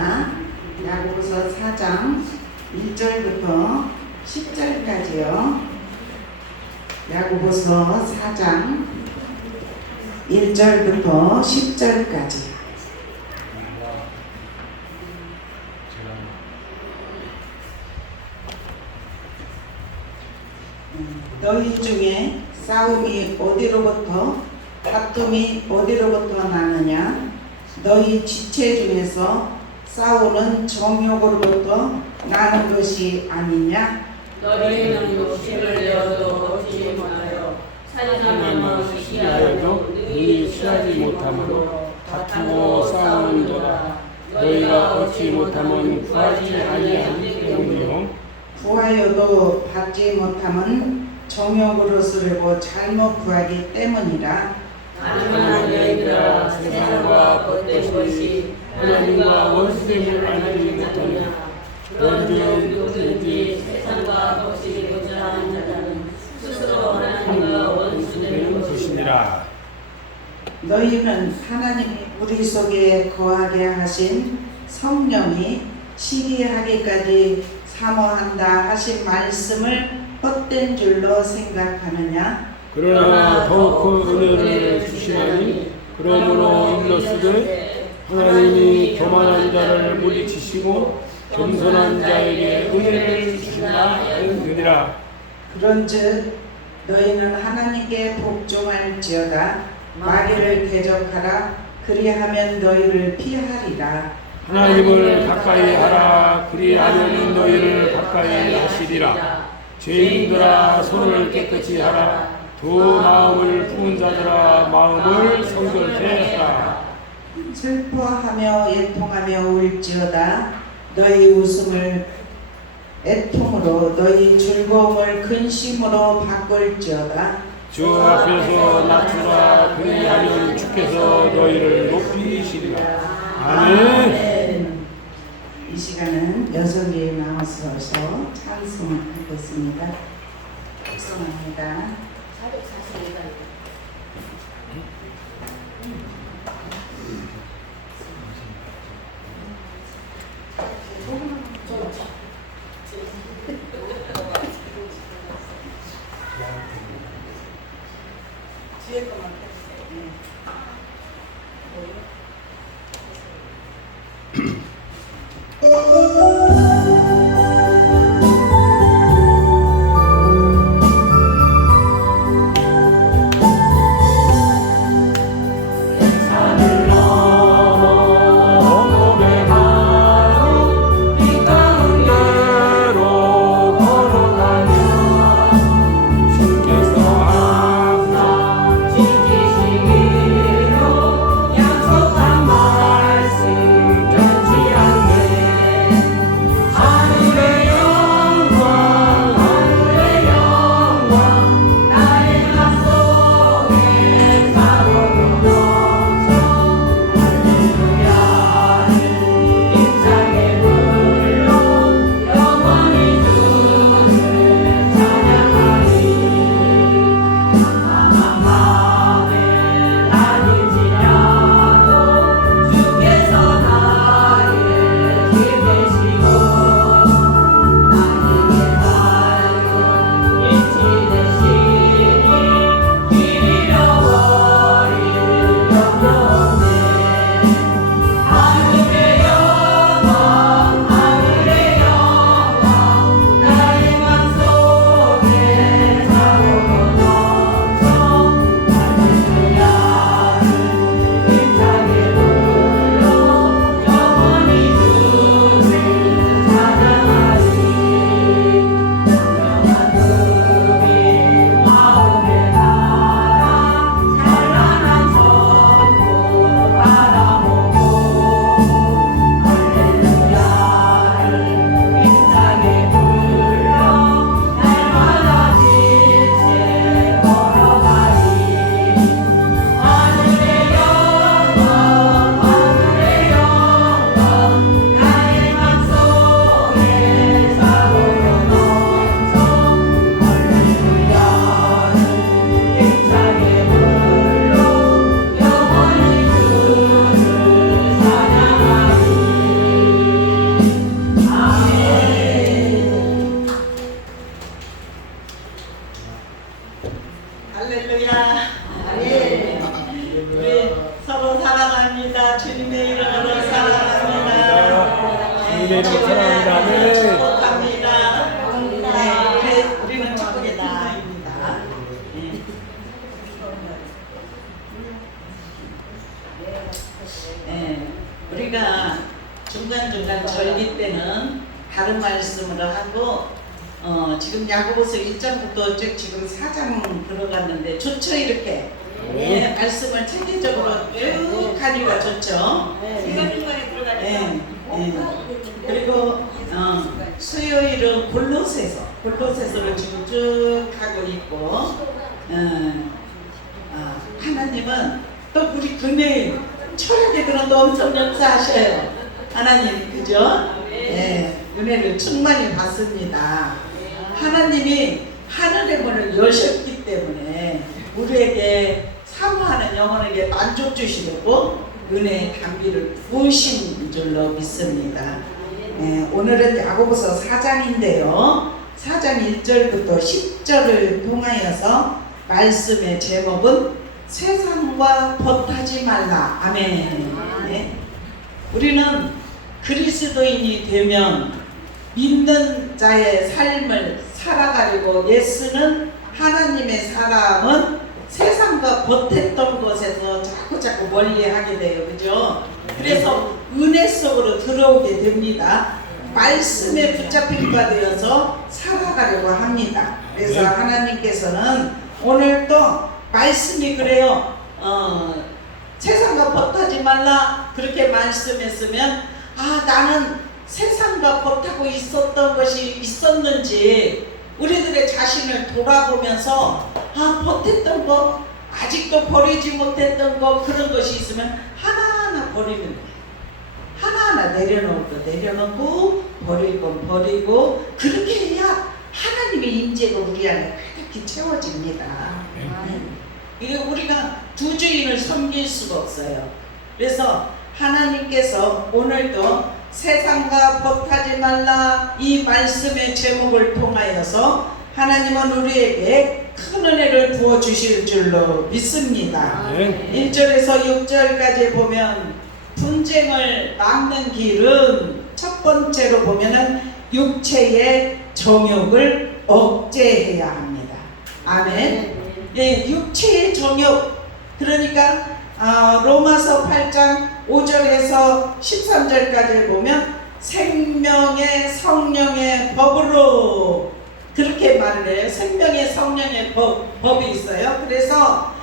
읽겠습니다. 야고보서 4장 1절부터 10절까지요. 야고보서 4장 1절부터 10절까지. 너희 중에 싸움이 어디로부터 다툼이 어디로부터 나느냐? 너희 지체 중에서 싸우는 정욕으로부터 나는 것이 아니냐? 너희는 욕심을 내어도 얻지 못하여 살자면 시기하여도 능히 취하지 못함으로 다투고 싸우는도다. 너희가 얻지 못하면 구하지 아니하기 때문이요. 구하여도 받지 못함은 정욕으로 쓰려고 잘못 구하기 때문이라. 가능한 너희들아, 세상과 벗된 것이 하나님과 원수됨을 알지 못하냐? 그런즉 누구든지 세상과 거시기고자 하는 자는 스스로 하나님과 원수되는 것이니라. 너희는 하나님이 우리 속에 거하게 하신 성령이 시기하기까지 사모한다 하신 말씀을 헛된 줄로 생각하느냐? 그러나 더욱 큰 은혜를 주시나니 그러므로 일렀으되 하나님이 교만한 자를 물리치시고 겸손한 자에게 은혜를 주신다 하였느니라. 그런즉 너희는 하나님께 복종할지어다. 마귀를 대적하라. 그리하면 너희를 피하리라. 하나님을 가까이 하라. 그리하면 너희를 가까이 하시리라. 죄인들아, 손을 깨끗이 하라. 두 마음을 품은 자들아, 마음을 성결케 하라. 슬퍼하며 애통하며 울지어다. 너희 웃음을 애통으로 너희 즐거움을 근심으로 바꿀지어다. 주 앞에서 낮추라. 그리하면 주께서 너희를 높이시리라. 아멘. 이 시간은 여성계에 나와서 찬송하겠습니다. 축성합니다. 442가 뒤에 것만 펴주세요. 약속한 말씀 변치 않네. 예수님의 이름 사랑합니다. 아멘. 축복합니다. 네, 우리는 축복의 팀입니다. 네, 우리가 중간중간 절기 때는 다른 말씀으로 하고 지금 야고보서 1장부터 지금 4장 들어갔는데 좋죠 이렇게 네, 말씀을 체계적으로 쭉 하기가 좋죠. 중간중간에 들어가니까. 그리고 수요일은 골로새서를 지금 쭉 하고 있고 하나님은 또 우리 금요일 철학에 들어도 엄청 역사하셔요. 하나님 그죠? 네, 은혜를 충만히 받습니다. 하나님이 하늘의 문을 여셨기 때문에 우리에게 사모하는 영혼에게 만족 주시려고 은혜의 담비를 부으신 줄로 믿습니다. 오늘은 야고보서 4장인데요. 4장 1절부터 10절을 통하여서 말씀의 제목은 세상과 벗하지 말라. 아멘. 네. 우리는 그리스도인이 되면 믿는 자의 삶을 살아가려고 애쓰는 하나님의 사람은 세상과 벗했던 것에서 자꾸 멀리하게 돼요. 그죠? 그래서 은혜 속으로 들어오게 됩니다. 말씀에 붙잡힌 바 되어서 살아가려고 합니다. 그래서 하나님께서는 오늘 또 말씀이 그래요. 세상과 벗하지 말라 그렇게 말씀했으면 나는 세상과 벗하고 있었던 것이 있었는지 우리들의 자신을 돌아보면서 벗했던 거 아직도 버리지 못했던 거 그런 것이 있으면 하나하나 버리는 거예요. 하나하나 내려놓을 거 내려놓고 버릴 건 버리고 그렇게 해야 하나님의 임재가 우리 안에 가득히 채워집니다. 이게 우리가 두 주인을 섬길 수가 없어요. 그래서 하나님께서 오늘도 세상과 벗하지 말라 이 말씀의 제목을 통하여서 하나님은 우리에게 큰 은혜를 부어주실 줄로 믿습니다. 1절에서 6절까지 보면 분쟁을 막는 길은 첫 번째로 보면은 육체의 정욕을 억제해야 합니다. 아멘. 예, 육체의 정욕 그러니까 로마서 8장 5절에서 13절까지 보면 생명의 성령의 법으로 그렇게 말을 해요. 생명의 성령의 법이 있어요. 그래서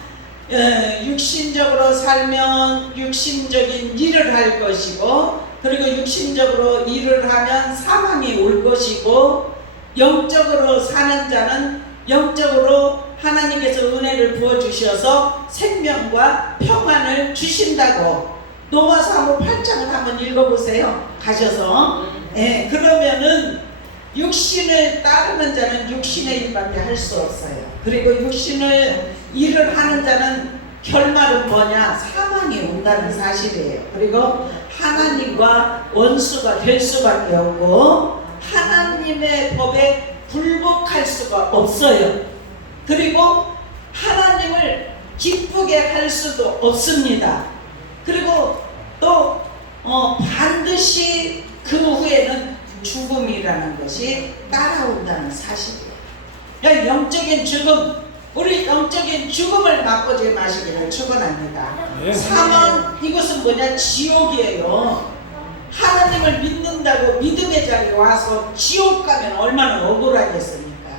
육신적으로 살면 육신적인 일을 할 것이고 그리고 육신적으로 일을 하면 사망이 올 것이고 영적으로 사는 자는 영적으로 하나님께서 은혜를 부어주셔서 생명과 평안을 주신다고 로마 사무 8장을 한번 읽어보세요. 가셔서 그러면은 육신을 따르는 자는 육신의 일밖에 할 수 없어요. 그리고 육신을 일을 하는 자는 결말은 뭐냐? 사망이 온다는 사실이에요. 그리고 하나님과 원수가 될 수밖에 없고 하나님의 법에 굴복할 수가 없어요. 그리고 하나님을 기쁘게 할 수도 없습니다. 그리고 또 반드시 그 후에는 죽음이라는 것이 따라온다는 사실이에요. 그러니까 영적인 죽음, 우리 영적인 죽음을 맛보지 마시기를 축원합니다. 사망 이것은 뭐냐? 지옥이에요. 하나님을 믿는다고 믿음의 자리에 와서 지옥 가면 얼마나 억울하겠습니까?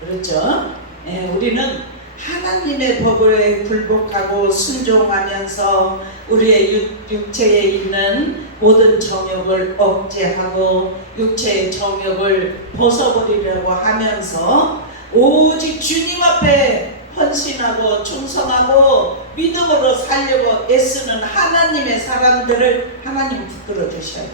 그렇죠? 우리는 하나님의 법에 굴복하고 순종하면서 우리의 육체에 있는 모든 정욕을 억제하고 육체의 정욕을 벗어버리려고 하면서 오직 주님 앞에 헌신하고 충성하고 믿음으로 살려고 애쓰는 하나님의 사람들을 하나님 붙들어 주셔요.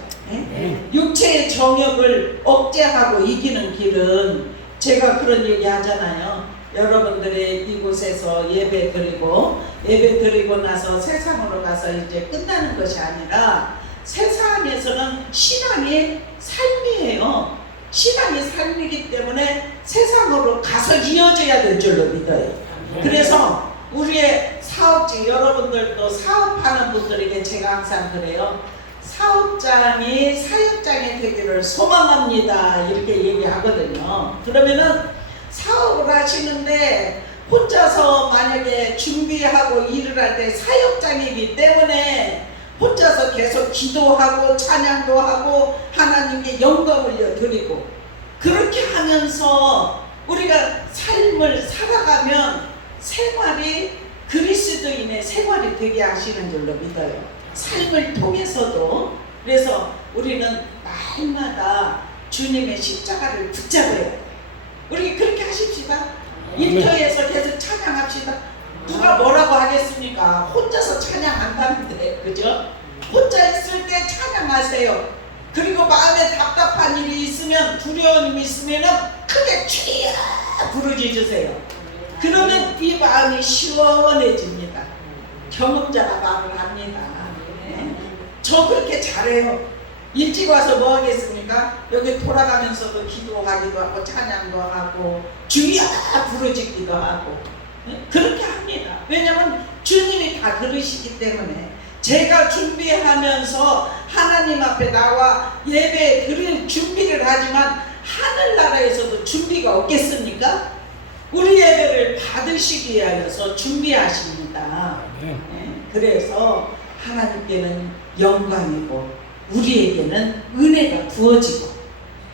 육체의 정욕을 억제하고 이기는 길은 제가 그런 얘기 하잖아요. 여러분들이 이곳에서 예배 드리고 나서 세상으로 가서 이제 끝나는 것이 아니라 세상에서는 신앙이 삶이에요. 신앙이 삶이기 때문에 세상으로 가서 이어져야 될 줄로 믿어요. 그래서 우리의 사업직 여러분들도 사업하는 분들에게 제가 항상 그래요. 사업장이 사역장이 되기를 소망합니다. 이렇게 얘기하거든요. 그러면은 사업을 하시는데 혼자서 만약에 준비하고 일을 할 때 사역장이기 때문에 혼자서 계속 기도하고 찬양도 하고 하나님께 영광을 드리고 그렇게 하면서 우리가 삶을 살아가면 생활이 그리스도인의 생활이 되게 하시는 줄로 믿어요. 삶을 통해서도. 그래서 우리는 날마다 주님의 십자가를 붙잡아야 돼요. 우리 그렇게 하십시다. 일터에서 계속 찬양합시다. 누가 뭐라고 하겠습니까? 혼자서 찬양한다는데, 그죠? 혼자 있을 때 찬양하세요. 그리고 마음에 답답한 일이 있으면, 두려운 일이 있으면 크게 주여 부르짖으세요. 그러면 이 마음이 시원해집니다. 경험자가 말을 합니다. 네. 저 그렇게 잘해요. 일찍 와서 뭐 하겠습니까? 여기 돌아가면서도 기도하기도 하고 찬양도 하고 주여 부르짖기도 하고 그렇게 합니다. 왜냐하면 주님이 다 들으시기 때문에. 제가 준비하면서 하나님 앞에 나와 예배 드릴 준비를 하지만 하늘나라에서도 준비가 없겠습니까? 우리 예배를 받으시기 위하여서 준비하십니다. 네. 그래서 하나님께는 영광이고 우리에게는 은혜가 부어지고.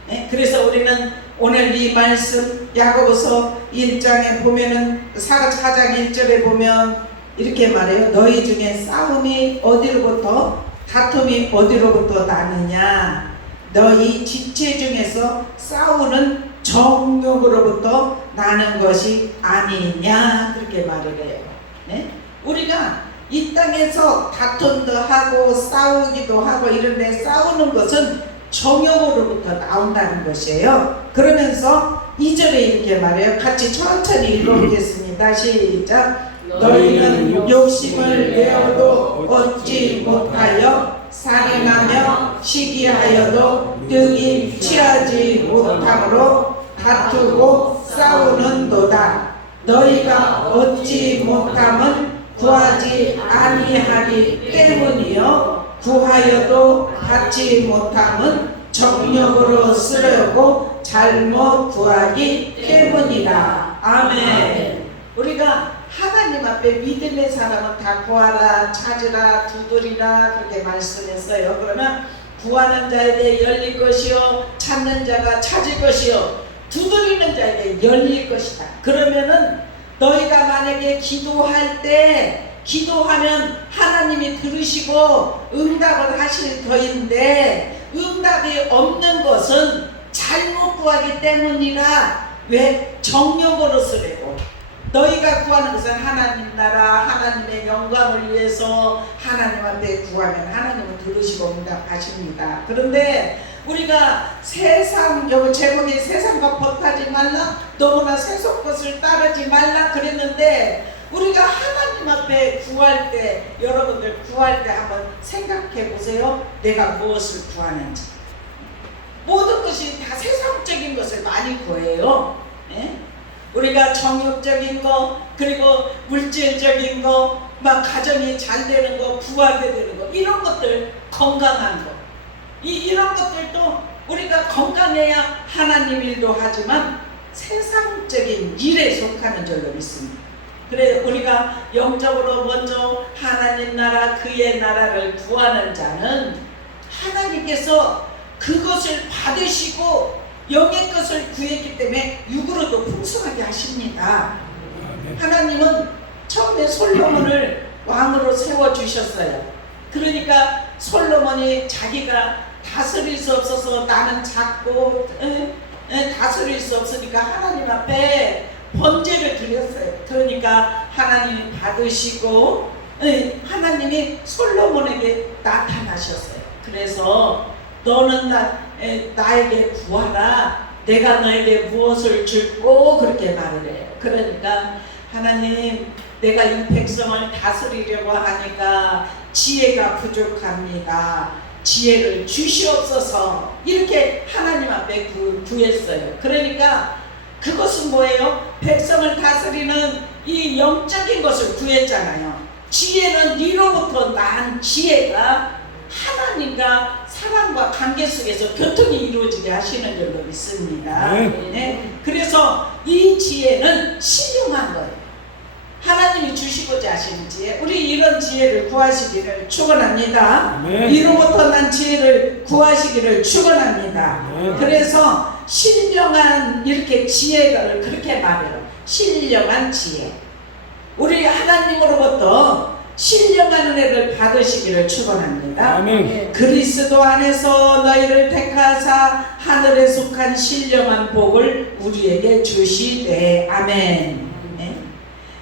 네? 그래서 우리는 오늘 이 말씀 야고보서 1장에 보면은 4장 1절에 보면 이렇게 말해요. 너희 중에 싸움이 어디로부터 다툼이 어디로부터 나느냐. 너희 지체 중에서 싸우는 정욕으로부터 나는 것이 아니냐. 그렇게 말을 해요. 네? 우리가 이 땅에서 다툼도 하고 싸우기도 하고 이런데 싸우는 것은 정욕으로부터 나온다는 것이에요. 그러면서 2절에 이렇게 말해요. 같이 천천히 읽어보겠습니다. 시작. 너희는 욕심을 내어도 얻지 못하여 살인하며 시기하여도 득이 취하지 못함으로 다투고 싸우는도다. 너희가 얻지 못함은 구하지 아니하기 때문이요 구하여도 받지 못함은 정욕으로 쓰려고 잘못 구하기 때문이라. 아멘. 우리가 하나님 앞에 믿음의 사람은 다 구하라 찾으라 두드리라 그렇게 말씀했어요. 그러면 구하는 자에게 열릴 것이요 찾는 자가 찾을 것이요 두드리는 자에게 열릴 것이다. 그러면은 너희가 만약에 기도할 때 기도하면 하나님이 들으시고 응답을 하실 터인데 응답이 없는 것은 잘못 구하기 때문이라. 왜? 정욕으로 쓰려고. 너희가 구하는 것은 하나님 나라 하나님의 영광을 위해서 하나님 앞에 구하면 하나님은 들으시고 응답하십니다. 그런데 우리가 세상, 여기 제목이 세상과 벗하지 말라, 너무나 세속 것을 따르지 말라 그랬는데 우리가 하나님 앞에 구할 때, 여러분들 구할 때 한번 생각해 보세요. 내가 무엇을 구하는지. 모든 것이 다 세상적인 것을 많이 구해요. 네? 우리가 정욕적인 거, 그리고 물질적인 거, 막 가정이 잘 되는 거, 부하게 되는 거, 이런 것들, 건강한 거. 이런 것들도 우리가 건강해야 하나님 일도 하지만 세상적인 일에 속하는 줄로 믿습니다. 그래 우리가 영적으로 먼저 하나님 나라 그의 나라를 구하는 자는 하나님께서 그것을 받으시고 영의 것을 구했기 때문에 육으로도 풍성하게 하십니다. 하나님은 처음에 솔로몬을 왕으로 세워주셨어요. 그러니까 솔로몬이 자기가 다스릴 수 없어서 나는 작고 다스릴 수 없으니까 하나님 앞에 번제를 드렸어요. 그러니까 하나님이 받으시고 하나님이 솔로몬에게 나타나셨어요. 그래서 너는 나에게 구하라. 내가 너에게 무엇을 줄고 그렇게 말을 해요. 그러니까 하나님 내가 이 백성을 다스리려고 하니까 지혜가 부족합니다. 지혜를 주시옵소서. 이렇게 하나님 앞에 구했어요. 그러니까 그것은 뭐예요? 백성을 다스리는 이 영적인 것을 구했잖아요. 지혜는 니로부터 난 지혜가 하나님과 사랑과 관계 속에서 교통이 이루어지게 하시는 줄로 믿습니다. 네. 그래서 이 지혜는 신령한 거예요. 하나님이 주시고자 하시는 지혜, 우리 이런 지혜를 구하시기를 축원합니다. 이로부터 난 지혜를 구하시기를 축원합니다. 그래서 신령한 이렇게 지혜를 그렇게 말해요. 신령한 지혜. 우리 하나님으로부터 신령한 은혜를 받으시기를 축원합니다. 아멘. 그리스도 안에서 너희를 택하사 하늘에 속한 신령한 복을 우리에게 주시되. 아멘.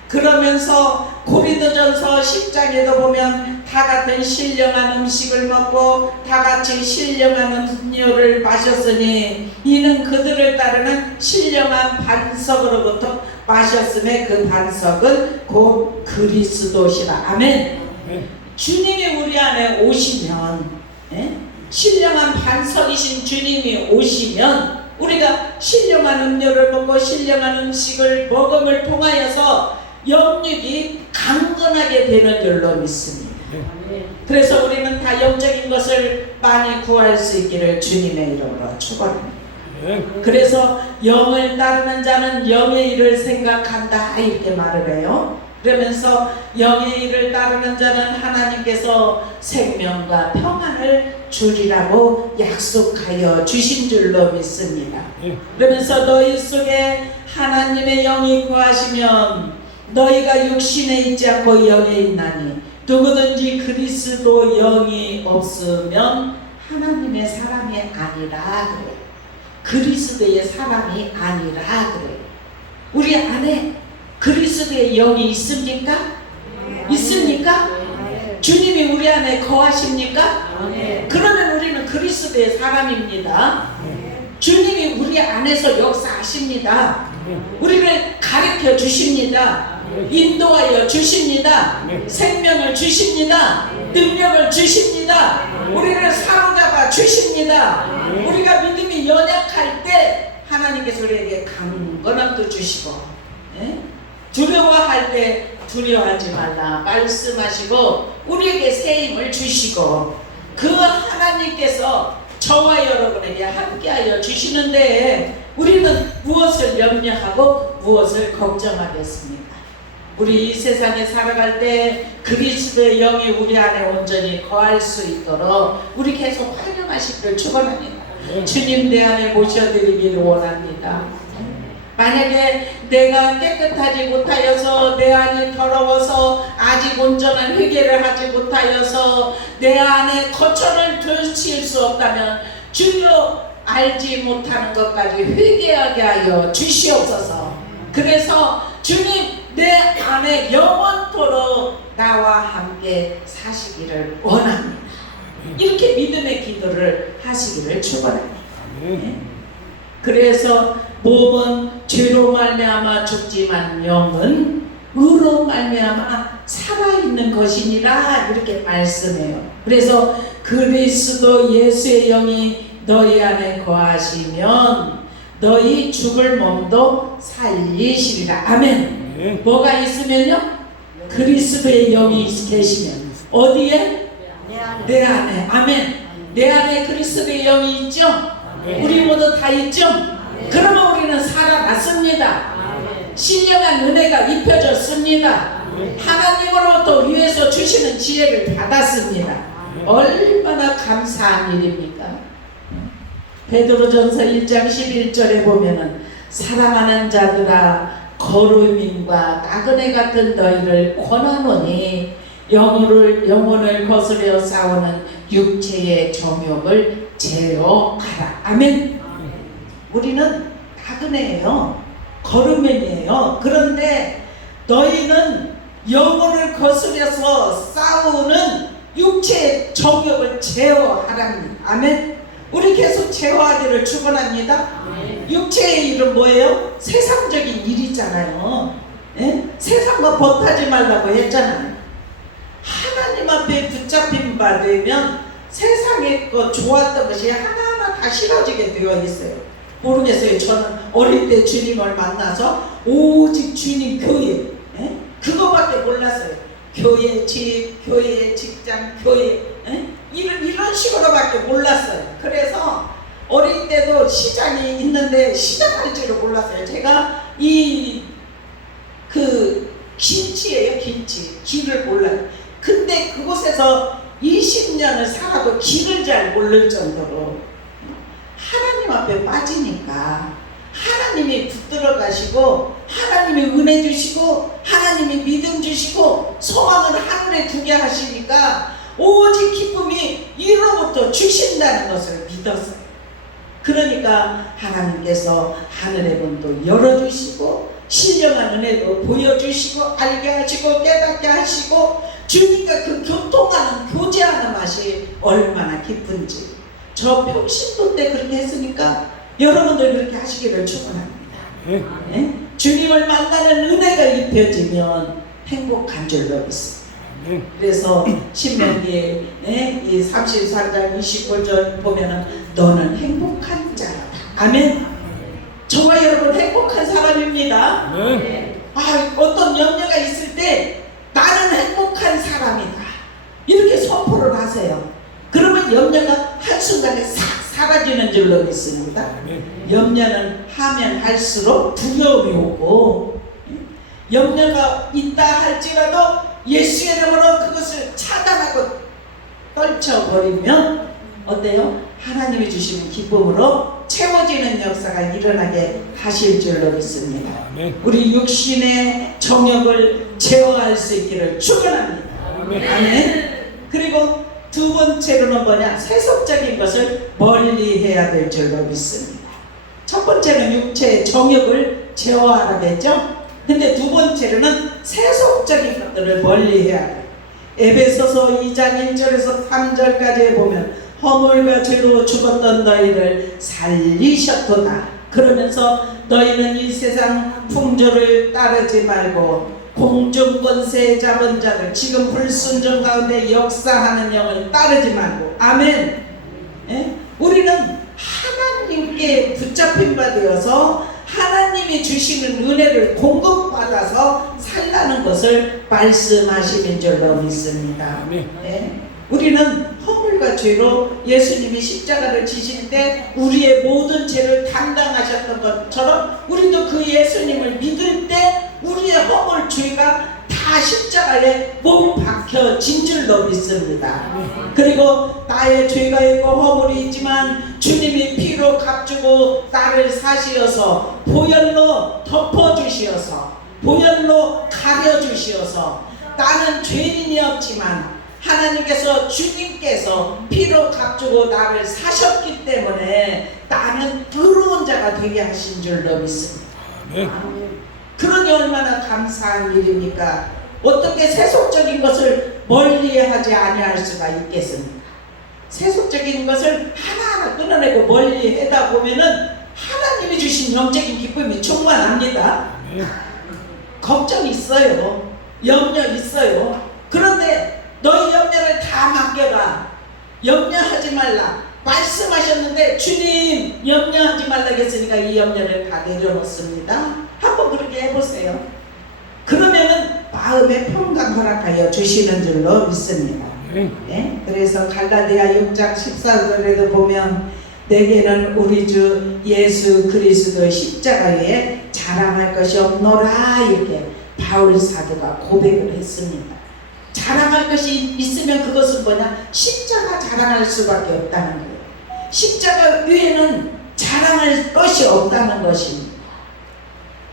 그러면서 고린도전서 10장에도 보면 다 같은 신령한 음식을 먹고 다 같이 신령한 음료를 마셨으니 이는 그들을 따르는 신령한 반석으로부터 마셨음에 그 반석은 곧 그리스도시라. 아멘. 주님이 우리 안에 오시면, 신령한 반석이신 주님이 오시면 우리가 신령한 음료를 먹고 신령한 음식을 먹음을 통하여서 영육이 강건하게 되는 줄로 믿습니다. 그래서 우리는 다 영적인 것을 많이 구할 수 있기를 주님의 이름으로 축원합니다. 그래서 영을 따르는 자는 영의 일을 생각한다 이렇게 말을 해요. 그러면서 영의 일을 따르는 자는 하나님께서 생명과 평안을 주리라고 약속하여 주신 줄로 믿습니다. 그러면서 너희 속에 하나님의 영이 거하시면 너희가 육신에 있지 않고 영에 있나니 누구든지 그리스도 영이 없으면 하나님의 사람이 아니라 그래. 그리스도의 사람이 아니라 그래. 우리 안에 그리스도의 영이 있습니까? 있습니까? 주님이 우리 안에 거하십니까? 그러면 우리는 그리스도의 사람입니다. 주님이 우리 안에서 역사하십니다. 우리를 가르쳐 주십니다. 인도하여 주십니다. 생명을 주십니다. 능력을 주십니다. 우리를 사로잡아 주십니다. 우리가 믿음이 연약할 때 하나님께서 우리에게 강건함도 주시고, 두려워할 때 두려워하지 말라 말씀하시고 우리에게 새 힘을 주시고, 그 하나님께서 저와 여러분에게 함께하여 주시는데 우리는 무엇을 염려하고 무엇을 걱정하겠습니까? 우리 이 세상에 살아갈 때 그리스도의 영이 우리 안에 온전히 거할 수 있도록 우리 계속 활용하시기를 축원합니다. 주님 내 안에 모셔드리기를 원합니다. 만약에 내가 깨끗하지 못하여서 내 안이 더러워서 아직 온전한 회개를 하지 못하여서 내 안에 거처를 들칠 수 없다면 주여 알지 못하는 것까지 회개하게 하여 주시옵소서. 그래서 주님 내 안에 영원토록 나와 함께 사시기를 원합니다. 이렇게 믿음의 기도를 하시기를 축원합니다. 그래서 몸은 죄로 말미암아 죽지만 영은 의로 말미암아 살아있는 것이니라 이렇게 말씀해요. 그래서 그리스도 예수의 영이 너희 안에 거하시면 너희 죽을 몸도 살리시리라. 아멘. 뭐가 있으면요? 그리스도의 영이 계시면 어디에? 내 안에. 아멘. 내 안에 그리스도의 영이 있죠? 우리 모두 다 있죠? 그러면 우리는 살아났습니다. 신령한 은혜가 입혀졌습니다. 하나님으로부터 위에서 주시는 지혜를 받았습니다. 얼마나 감사한 일입니까? 베드로전서 1장 11절에 보면은 사랑하는 자들아 거루민과 나그네 같은 너희를 권하노니 영혼을 거스려 싸우는 육체의 정욕을 제어하라. 아멘. 우리는 나그네예요. 거루민이에요. 그런데 너희는 영혼을 거스려서 싸우는 육체의 정욕을 제어하랍니다. 아멘. 우리 계속 제어하기를 축원합니다. 육체의 일은 뭐예요? 세상적인 일이잖아요. 세상과 벗하지 말라고 했잖아요. 하나님 앞에 붙잡힌 바 되면 세상의 것 좋았던 것이 하나하나 다 싫어지게 되어 있어요. 모르겠어요. 저는 어릴 때 주님을 만나서 오직 주님 교회 그거밖에 몰랐어요. 교회 집, 교회 직장, 교회 이런 식으로밖에 몰랐어요. 그래서 어릴 때도 시장이 있는데 시장할 줄을 몰랐어요. 제가 김치예요, 김치. 길을 몰라요. 근데 그곳에서 20년을 살아도 길을 잘 모를 정도로 하나님 앞에 빠지니까 하나님이 붙들어 가시고 하나님이 은혜 주시고 하나님이 믿음 주시고 소망을 하늘에 두게 하시니까 오직 기쁨이 이로부터 주신다는 것을 믿었어요. 그러니까 하나님께서 하늘의 문도 열어주시고 신령한 은혜도 보여주시고 알게 하시고 깨닫게 하시고 주니까 그 교통하는 교제하는 맛이 얼마나 기쁜지 저 평신도 때 그렇게 했으니까 여러분들 그렇게 하시기를 축원합니다. 네? 주님을 만나는 은혜가 입혀지면 행복한 줄로 믿습니다. 그래서 신명기 이 34장 25절 보면은 너는 행복한 자라다. 아멘. 저와 여러분 행복한 사람입니다. 어떤 염려가 있을 때 나는 행복한 사람이다 이렇게 선포를 하세요. 그러면 염려가 한순간에 싹 사라지는 줄로 믿습니다. 염려는 하면 할수록 두려움이 오고 염려가 있다 할지라도 예수의 이름으로 그것을 차단하고 떨쳐버리면 어때요? 하나님이 주시는 기쁨으로 채워지는 역사가 일어나게 하실 줄로 믿습니다. 우리 육신의 정욕을 제어할 수 있기를 축원합니다. 아멘. 그리고 두 번째로는 뭐냐? 세속적인 것을 멀리해야 될 줄로 믿습니다. 첫 번째는 육체의 정욕을 제어하라 했죠. 근데 두 번째로는 세속적인 것들을 멀리해야 돼요. 에베소서 2장 1절에서 3절까지 보면 허물과 죄로 죽었던 너희를 살리셨도다. 그러면서 너희는 이 세상 풍조를 따르지 말고 공중권세 잡은 자들 지금 불순종 가운데 역사하는 영을 따르지 말고 아멘. 우리는 하나님께 붙잡힌 바 되어서 하나님이 주시는 은혜를 공급받아서 살라는 것을 말씀하시는 줄로 믿습니다. 우리는 허물과 죄로 예수님이 십자가를 지실 때 우리의 모든 죄를 담당하셨던 것처럼 우리도 그 예수님을 믿을 때 우리의 허물 죄가 다 십자가에 못 박혀진 줄로 믿습니다. 그리고 나의 죄가 있고 허물이 있지만 주님이 피로 값주고 나를 사시어서 보혈로 덮어주시어서 보혈로 가려주시어서 나는 죄인이었지만 하나님께서 주님께서 피로 값주고 나를 사셨기 때문에 나는 의로운 자가 되게 하신 줄로 믿습니다. 그러니 얼마나 감사한 일입니까? 어떻게 세속적인 것을 멀리하지 아니할 수가 있겠습니까? 세속적인 것을 하나하나 끊어내고 멀리하다 보면은 하나님이 주신 영적인 기쁨이 충만합니다. 걱정 있어요. 염려 있어요. 그런데 너희 염려를 다 맡겨라. 염려하지 말라. 말씀하셨는데 주님 염려하지 말라 했으니까 이 염려를 다 내려놓습니다. 한번 그렇게 해보세요. 그러면은 마음의 평강 허락하여 주시는 줄로 믿습니다. 그래서 갈라디아 6장 14절에도 보면 내게는 우리 주 예수 그리스도의 십자가에 자랑할 것이 없노라 이렇게 바울 사도가 고백을 했습니다. 자랑할 것이 있으면 그것은 뭐냐? 십자가 자랑할 수밖에 없다는 거예요. 십자가 위에는 자랑할 것이 없다는 것입니다.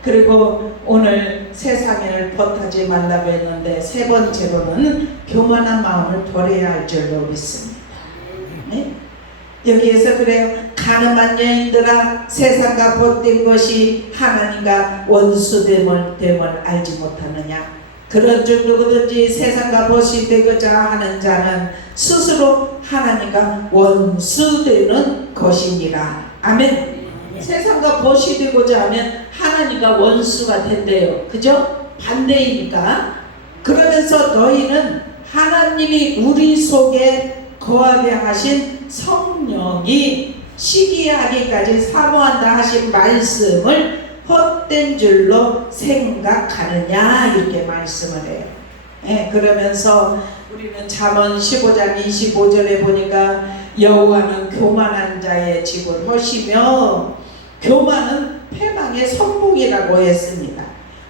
그리고 오늘 세상을 벗하지 말라고 했는데 세 번째로는 교만한 마음을 버려야 할 줄로 믿습니다. 여기에서 그래요. 가늠한 여인들아 세상과 벗된 것이 하나님과 원수됨을 알지 못하느냐. 그런 중 누구든지 세상과 벗이 되고자 하는 자는 스스로 하나님과 원수되는 것이니라. 아멘. 세상과 벗이 되고자 하면 하나님과 원수가 된대요. 그죠? 반대이니까. 그러면서 너희는 하나님이 우리 속에 거하게 하신 성령이 시기하기까지 사모한다 하신 말씀을 헛된 줄로 생각하느냐 이렇게 말씀을 해요. 그러면서 우리는 잠언 15장 25절에 보니까 여호와는 교만한 자의 집을 허시며 교만은 패망의 선봉이라고 했습니다.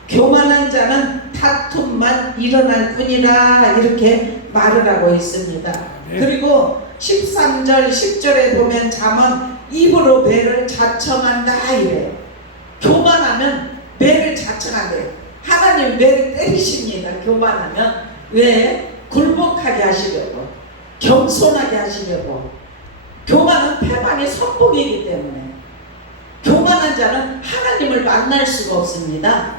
교만한 자는 다툼만 일어날 뿐이라 이렇게 말을 하고 있습니다. 그리고 13절 10절에 보면 잠언 입으로 매를 자청한다 이래요. 교만하면 매를 자청한대요. 하나님 매를 때리십니다. 교만하면. 왜? 굴복하게 하시려고, 겸손하게 하시려고. 교만은 패망의 선봉이기 때문에 교만한 자는 하나님을 만날 수가 없습니다.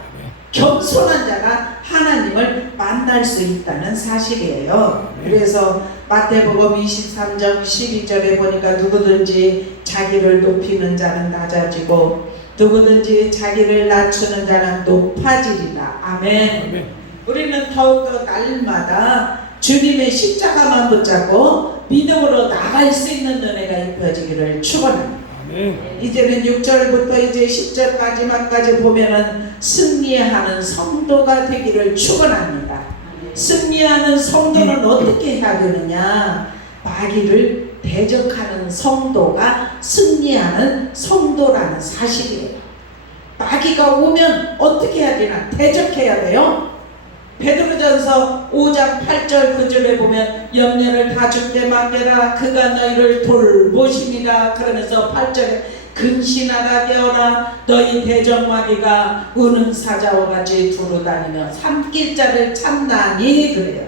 겸손한 자가 하나님을 만날 수 있다는 사실이에요. 그래서 마태복음 23장 12절에 보니까 누구든지 자기를 높이는 자는 낮아지고 누구든지 자기를 낮추는 자는 높아지리라. 아멘. 우리는 더욱더 날마다 주님의 십자가만 붙잡고 믿음으로 나갈 수 있는 은혜가 입혀지기를 축원합니다. 이제는 6절부터 이제 10절 마지막까지 보면은 승리하는 성도가 되기를 축원합니다. 승리하는 성도는 어떻게 해야 되느냐? 마귀를 대적하는 성도가 승리하는 성도라는 사실이에요. 마귀가 오면 어떻게 해야 되나? 대적해야 돼요. 베드로전서 5장 8절 9절에 보면 염려를 다 주께 맡겨라 그가 너희를 돌보시니라. 그러면서 8절에 근신하라 깨어라 너희 대적마귀가 우는 사자와 같이 두루다니며 삼킬 자를 찾나니 그래요.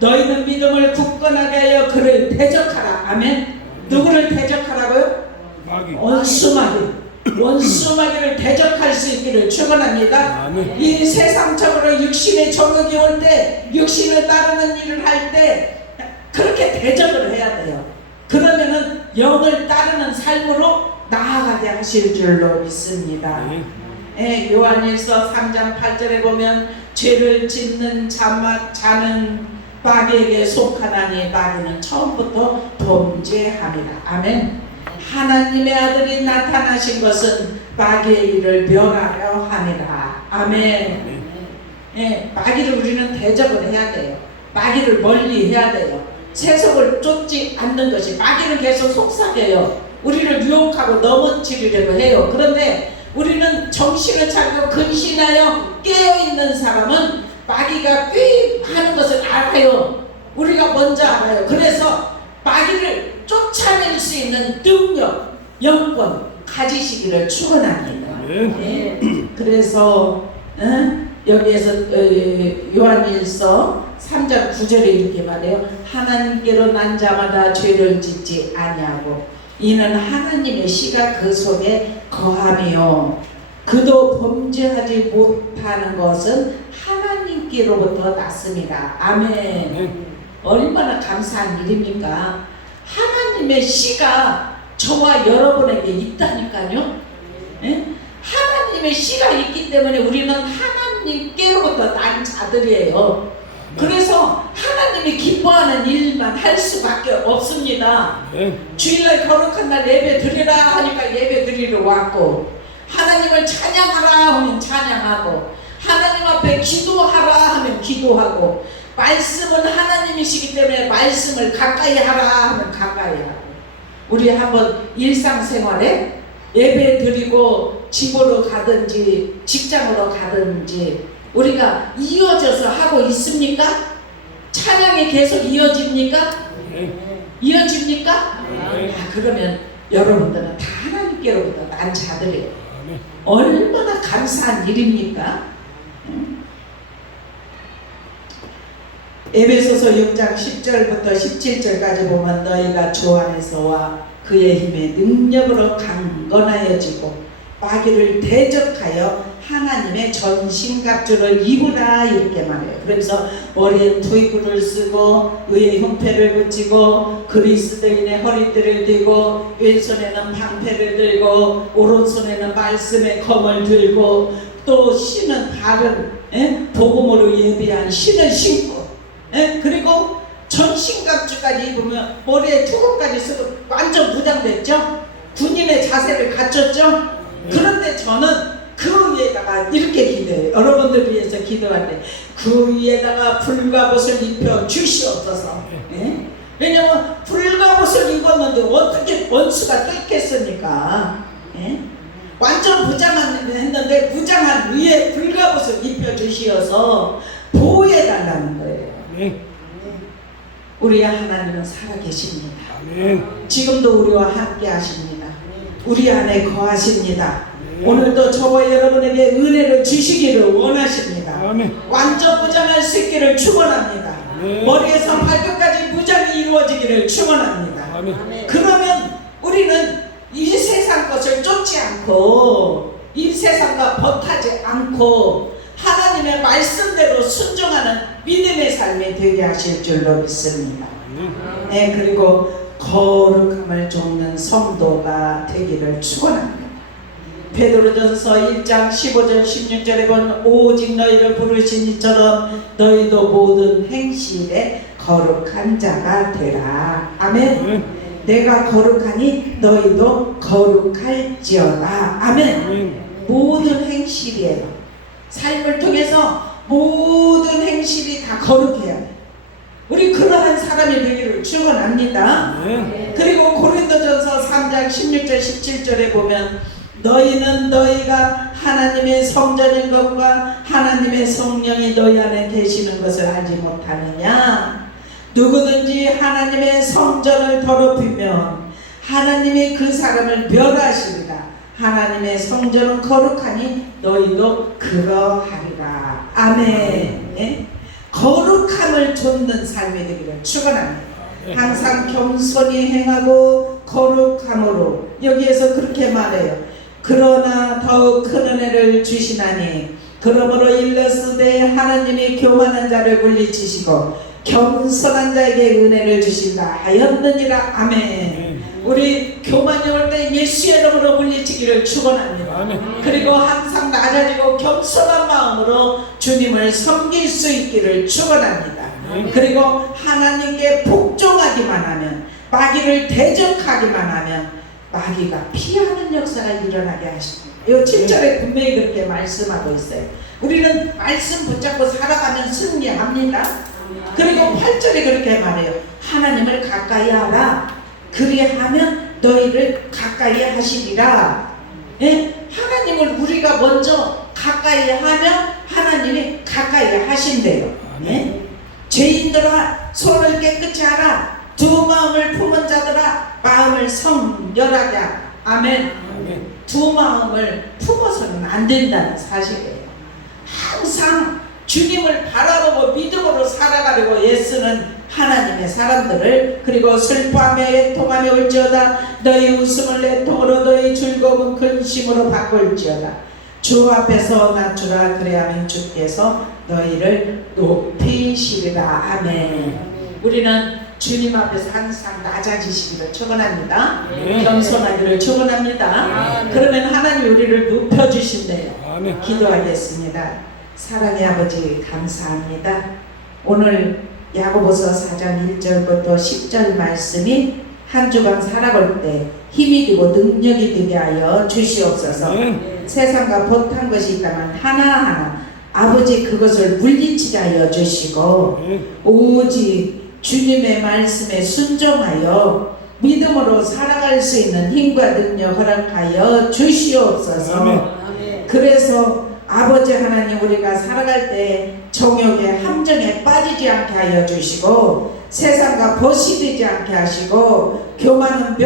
너희는 믿음을 굳건하게 하여 그를 대적하라. 아멘. 누구를 대적하라고요? 마귀. 원수마귀를 대적할 수 있기를 축원합니다. 이 세상적으로 육신의 정욕이 올 때, 육신을 따르는 일을 할 때 그렇게 대적을 해야 돼요. 그러면은 영을 따르는 삶으로 나아가게 하실 줄로 믿습니다. 요한일서 3장 8절에 보면 죄를 짓는 자는 마귀에게 속하나니 마귀는 처음부터 범죄함이라. 아멘. 하나님의 아들이 나타나신 것은 마귀의 일을 멸하려 함이라. 아멘. 마귀를 우리는 대적을 해야 돼요. 마귀를 멀리 해야 돼요. 세속을 쫓지 않는 것이, 마귀는 계속 속삭여요. 우리를 유혹하고 넘어지려고 해요. 그런데 우리는 정신을 차리고 근신하여 깨어있는 사람은 마귀가 꽤 하는 것을 알아요. 우리가 먼저 알아요. 그래서 마귀를 쫓아낼 수 있는 능력, 영권 가지시기를 축원합니다. 그래서 여기에서 요한일서 3장 9절에 이렇게 말해요. 하나님께로 난 자마다 죄를 짓지 아니하고 이는 하나님의 씨가 그 속에 거하며 그도 범죄하지 못하는 것은 하나님께로부터 났습니다. 아멘. 얼마나 감사한 일입니까? 하나님의 씨가 저와 여러분에게 있다니까요. 하나님의 씨가 있기 때문에 우리는 하나님께로부터 난 자들이에요. 그래서 하나님이 기뻐하는 일만 할 수밖에 없습니다. 주일날 거룩한 날 예배 드리라 하니까 예배 드리러 왔고, 하나님을 찬양하라 하면 찬양하고, 하나님 앞에 기도하라 하면 기도하고, 말씀은 하나님이시기 때문에 말씀을 가까이 하라 하면 가까이 하고. 우리 한번 일상생활에 예배 드리고 집으로 가든지 직장으로 가든지 우리가 이어져서 하고 있습니까? 찬양이 계속 이어집니까? 이어집니까? 그러면 여러분들은 다 하나님께로부터 난 자들이에요. 얼마나 감사한 일입니까? 에베소서 6장 10절부터 17절까지 보면 너희가 주 안에서와 그의 힘의 능력으로 강건하여지고 마귀를 대적하여 하나님의 전신갑주를 입으라 이렇게 말해요. 그래서 머리에 투이구를 쓰고 의의 흉패를 붙이고 그리스도인의 허리띠를 들고 왼손에는 방패를 들고 오른손에는 말씀의 검을 들고 또 신은 바른 복음으로 예비한 신을 신고 그리고 전신갑주까지 입으면 머리에 투구까지 쓰고 완전 무장됐죠. 군인의 자세를 갖췄죠. 그런데 저는 그 위에다가 이렇게 기도해요. 여러분들 위해서 기도할 때 그 위에다가 불갑옷을 입혀 주시옵소서. 예? 왜냐면 불갑옷을 입었는데 어떻게 원수가 뚫겠습니까? 예? 완전 부장했는데 부장한 위에 불갑옷을 입혀 주시어서 보호해 달라는 거예요. 아멘. 우리 하나님은 살아계십니다. 아멘. 지금도 우리와 함께 하십니다. 우리 안에 거하십니다. 오늘도 저와 여러분에게 은혜를 주시기를 원하십니다. 아멘. 완전 무장할 수 있기를 축원합니다. 네. 머리에서 발끝까지 무장이 이루어지기를 축원합니다. 아멘. 그러면 우리는 이 세상 것을 쫓지 않고 이 세상과 벗하지 않고 하나님의 말씀대로 순종하는 믿음의 삶이 되게 하실 줄로 믿습니다. 네, 그리고 거룩함을 쫓는 성도가 되기를 축원합니다. 베드로전서 1장 15절 16절에 보면 오직 너희를 부르신 이처럼 너희도 모든 행실에 거룩한 자가 되라. 아멘. 내가 거룩하니 너희도 거룩할지어다. 아멘. 모든 행실이에요. 삶을 통해서 모든 행실이 다 거룩해야 돼. 우리 그러한 사람이 되기를 축원합니다. 그리고 고린도전서 3장 16절 17절에 보면 너희는 너희가 하나님의 성전인 것과 하나님의 성령이 너희 안에 계시는 것을 알지 못하느냐. 누구든지 하나님의 성전을 더럽히면 하나님이 그 사람을 멸하시리라. 하나님의 성전은 거룩하니 너희도 그러하리라. 아멘. 예? 거룩함을 좇는 삶이 되기를 축원합니다. 항상 겸손히 행하고 거룩함으로, 여기에서 그렇게 말해요. 그러나 더욱 큰 은혜를 주시나니 그러므로 일러스되 하나님이 교만한 자를 물리치시고 겸손한 자에게 은혜를 주신다 하였느니라. 아멘. 우리 교만이 올 때 예수의 이름으로 물리치기를 축원합니다. 그리고 항상 낮아지고 겸손한 마음으로 주님을 섬길 수 있기를 축원합니다. 그리고 하나님께 복종하기만 하면, 마귀를 대적하기만 하면 마귀가 피하는 역사가 일어나게 하십니다. 이 7절에 분명히 그렇게 말씀하고 있어요. 우리는 말씀 붙잡고 살아가면 승리합니다. 그리고 8절에 그렇게 말해요. 하나님을 가까이 하라. 그리하면 너희를 가까이 하시리라. 예? 하나님을 우리가 먼저 가까이 하면 하나님이 가까이 하신대요. 예? 죄인들아 손을 깨끗이 하라. 두 마음을 품은 자들아 마음을 성결하게 하라. 아멘. 두 마음을 품어서는 안 된다는 사실이에요. 항상 주님을 바라보고 믿음으로 살아가려고 애쓰는 하나님의 사람들을, 그리고 슬퍼하며 애통하며 울지어다 너희 웃음을 애통으로 너희 즐거움은 근심으로 바꿀지어다. 주 앞에서 낮추라. 그래야만 주께서 너희를 높이시리라. 아멘. 우리는 주님 앞에서 항상 낮아지시기를 축원합니다. 겸손하기를 축원합니다. 그러면 하나님 우리를 높여주신대요. 기도하겠습니다. 사랑의 아버지 감사합니다. 오늘 야고보서 4장 1절부터 10절 말씀이 한 주간 살아볼 때 힘이 되고 능력이 되게 하여 주시옵소서. 세상과 벗한 것이 있다면 하나하나 아버지 그것을 물리치게 하여 주시고 오직 주님의 말씀에 순종하여 믿음으로 살아갈 수 있는 힘과 능력 허락하여 주시옵소서. 그래서 아버지 하나님 우리가 살아갈 때 정욕의 함정에 빠지지 않게 하여 주시고 세상과 벗이 되지 않게 하시고 교만은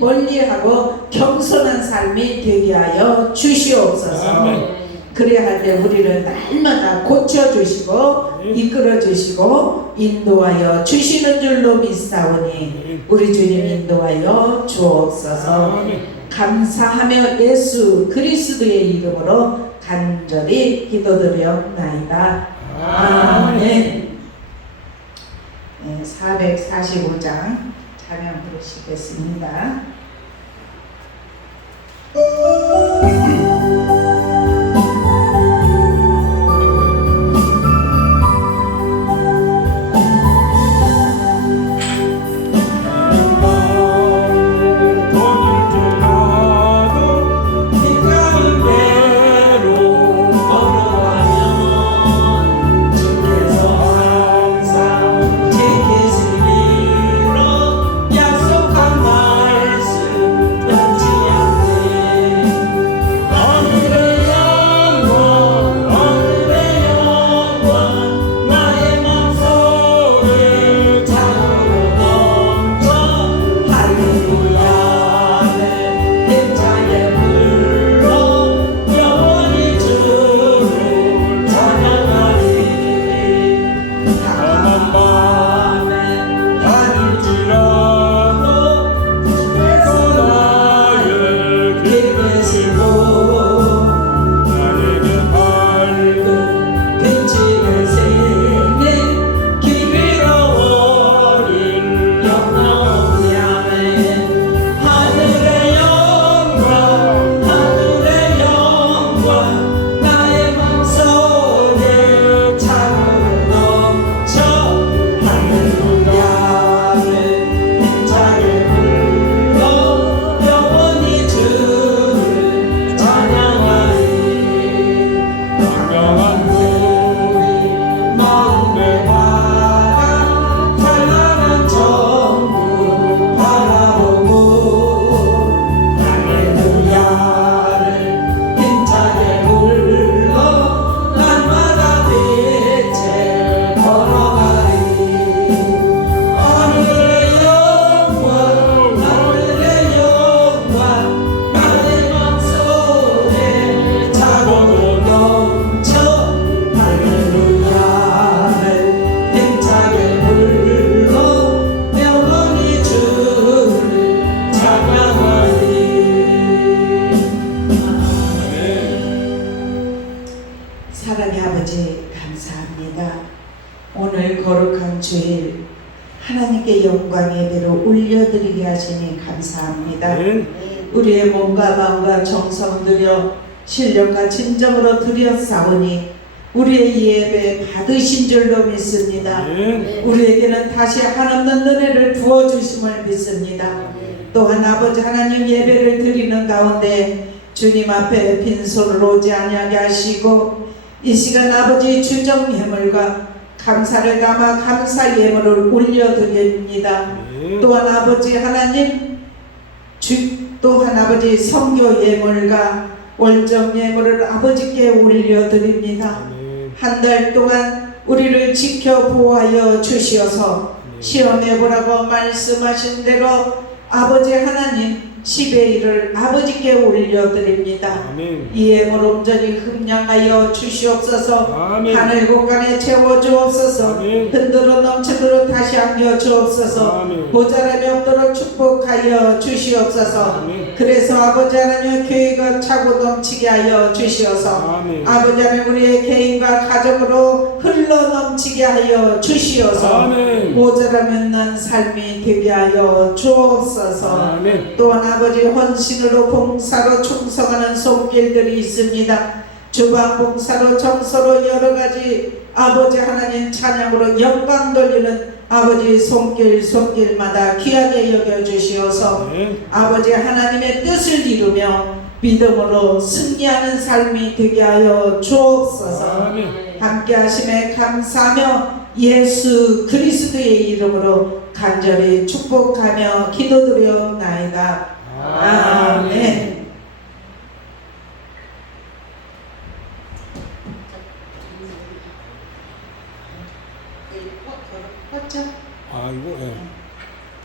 멀리하고 겸손한 삶이 되게 하여 주시옵소서. 그래야 할 때 우리를 날마다 고쳐주시고 이끌어주시고 인도하여 주시는 줄로 믿사오니 우리 주님 인도하여 주옵소서. 감사하며 예수 그리스도의 이름으로 간절히 기도드렸나이다. 아멘. 445장 찬양 부르시겠습니다. 주 거룩한 주일 하나님께 영광 예배로 올려드리게 하시니 감사합니다. 아멘. 우리의 몸과 마음과 정성 들여 신령과 진정으로 드렸사오니 우리의 예배 받으신 줄로 믿습니다. 아멘. 우리에게는 다시 한없는 은혜를 부어주심을 믿습니다. 또한 아버지 하나님 예배를 드리는 가운데 주님 앞에 빈손으로 오지 아니하게 하시고 이 시간 아버지 주정 예물과 감사를 담아 감사 예물을 올려드립니다. 또한 아버지 하나님 또한 아버지 성교 예물과 월정 예물을 아버지께 올려드립니다. 한 달 동안 우리를 지켜 보호하여 주시어서 시험해 보라고 말씀하신 대로 아버지 하나님 10의 1을 아버지께 올려드립니다. 아멘. 이 예물 온전히 흠량하여 주시옵소서. 아멘. 하늘 공간에 채워주옵소서. 아멘. 흔들어 넘치도록 다시 안겨 주옵소서. 아멘. 모자람이 없도록 축복하여 주시옵소서. 아멘. 그래서 아버지 하나님 교회가 차고 넘치게 하여 주시어서 아멘. 아버지 하나님 우리의 개인과 가정으로 흘러 넘치게 하여 주시어서 아멘. 모자람이 없는 삶이 되게 하여 주옵소서. 아멘. 또한 아버지 헌신으로 봉사로 충성하는 손길들이 있습니다. 주방 봉사로 청소로 여러가지 아버지 하나님 찬양으로 영광 돌리는 아버지 손길마다 귀하게 여겨주시어서 아멘. 아버지 하나님의 뜻을 이루며 믿음으로 승리하는 삶이 되게 하여 주옵소서. 아멘. 함께 하심에 감사하며 예수 그리스도의 이름으로 간절히 축복하며 기도드려옵나이다. 아멘. 아, 이거, 예.